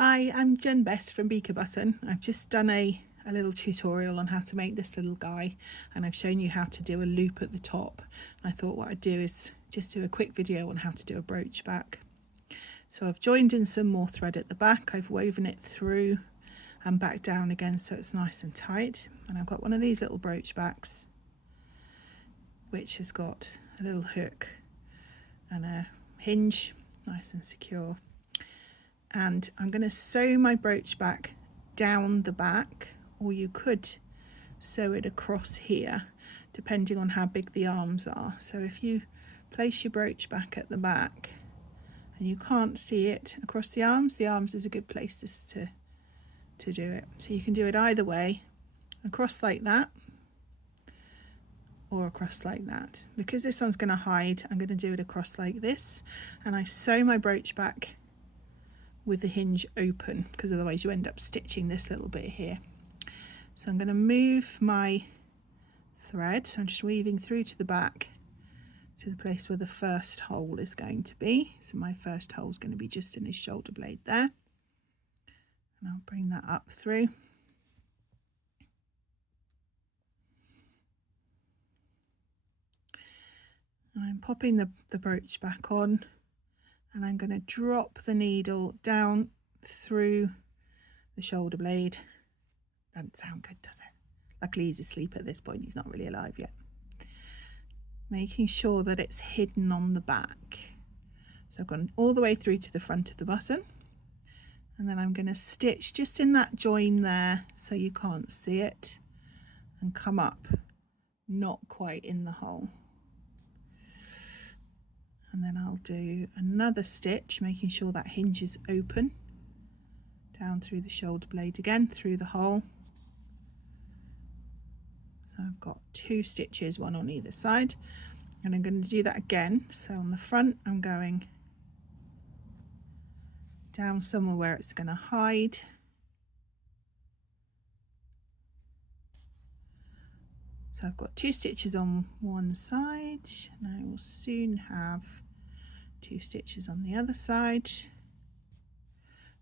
Hi, I'm Jen Best from Beaker Button. I've just done a little tutorial on how to make this little guy, and I've shown you how to do a loop at the top. And I thought what I'd do is just do a quick video on how to do a brooch back. So I've joined in some more thread at the back, I've woven it through and back down again so it's nice and tight, and I've got one of these little brooch backs which has got a little hook and a hinge, nice and secure. And I'm going to sew my brooch back down the back, or you could sew it across here depending on how big the arms are. So if you place your brooch back at the back and you can't see it across the arms is a good place to do it. So you can do it either way, across like that or across like that. Because this one's going to hide, I'm going to do it across like this, and I sew my brooch back with the hinge open, because otherwise you end up stitching this little bit here. So I'm going to move my thread, so I'm just weaving through to the back to the place where the first hole is going to be. So my first hole is going to be just in this shoulder blade there, and I'll bring that up through. And I'm popping the brooch back on, and I'm going to drop the needle down through the shoulder blade. Doesn't sound good, does it? Luckily he's asleep at this point, he's not really alive yet. Making sure that it's hidden on the back. So I've gone all the way through to the front of the button, and then I'm going to stitch just in that join there so you can't see it, and come up not quite in the hole. And then I'll do another stitch, making sure that hinge is open, down through the shoulder blade again, through the hole. So I've got 2 stitches, one on either side, and I'm going to do that again. So on the front I'm going down somewhere where it's going to hide, so I've got 2 stitches on one side, and I will soon have 2 stitches on the other side. So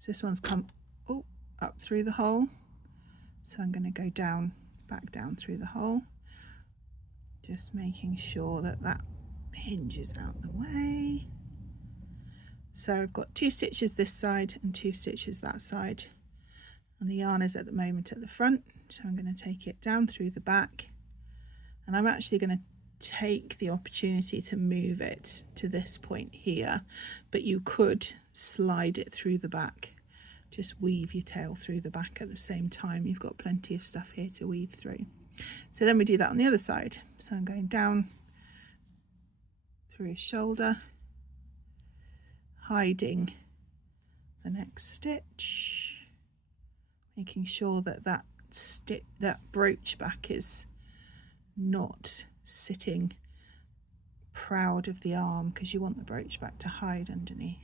this one's come up through the hole, so I'm going to go down, back down through the hole, just making sure that that hinge is out the way. So I've got 2 stitches this side and 2 stitches that side, and the yarn is at the moment at the front, so I'm going to take it down through the back, and I'm actually going to take the opportunity to move it to this point here, but you could slide it through the back. Just weave your tail through the back at the same time. You've got plenty of stuff here to weave through. So then we do that on the other side. So I'm going down through his shoulder, hiding the next stitch, making sure that that brooch back is not sitting proud of the arm, because you want the brooch back to hide underneath.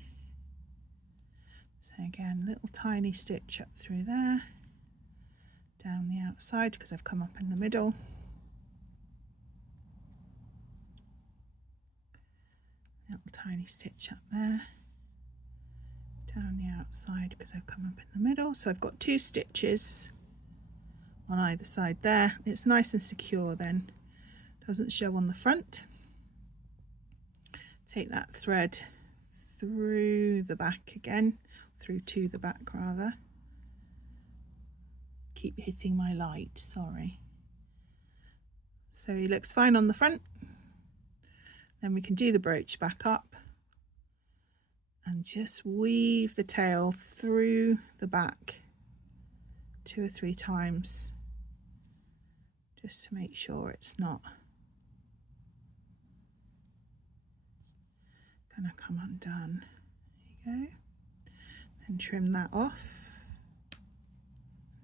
So again, little tiny stitch up through there, down the outside because I've come up in the middle, little tiny stitch up there, down the outside because I've come up in the middle. So I've got 2 stitches on either side there. It's nice and secure then, doesn't show on the front. Take that thread through the back again, through to the back rather. Keep hitting my light, sorry. So he looks fine on the front. Then we can do the brooch back up and just weave the tail through the back 2 or 3 times, just to make sure it's not gonna come undone. There you go. Then trim that off.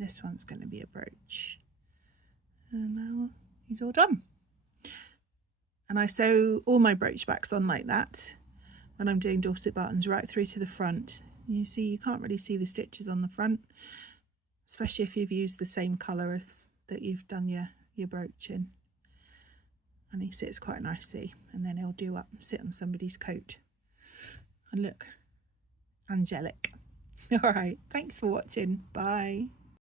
This one's going to be a brooch, and now he's all done. And I sew all my brooch backs on like that when I'm doing Dorset buttons, right through to the front. You see, you can't really see the stitches on the front, especially if you've used the same colour as that you've done your brooch in. And he sits quite nicely, and then he'll do up and sit on somebody's coat and look angelic. All right, thanks for watching. Bye.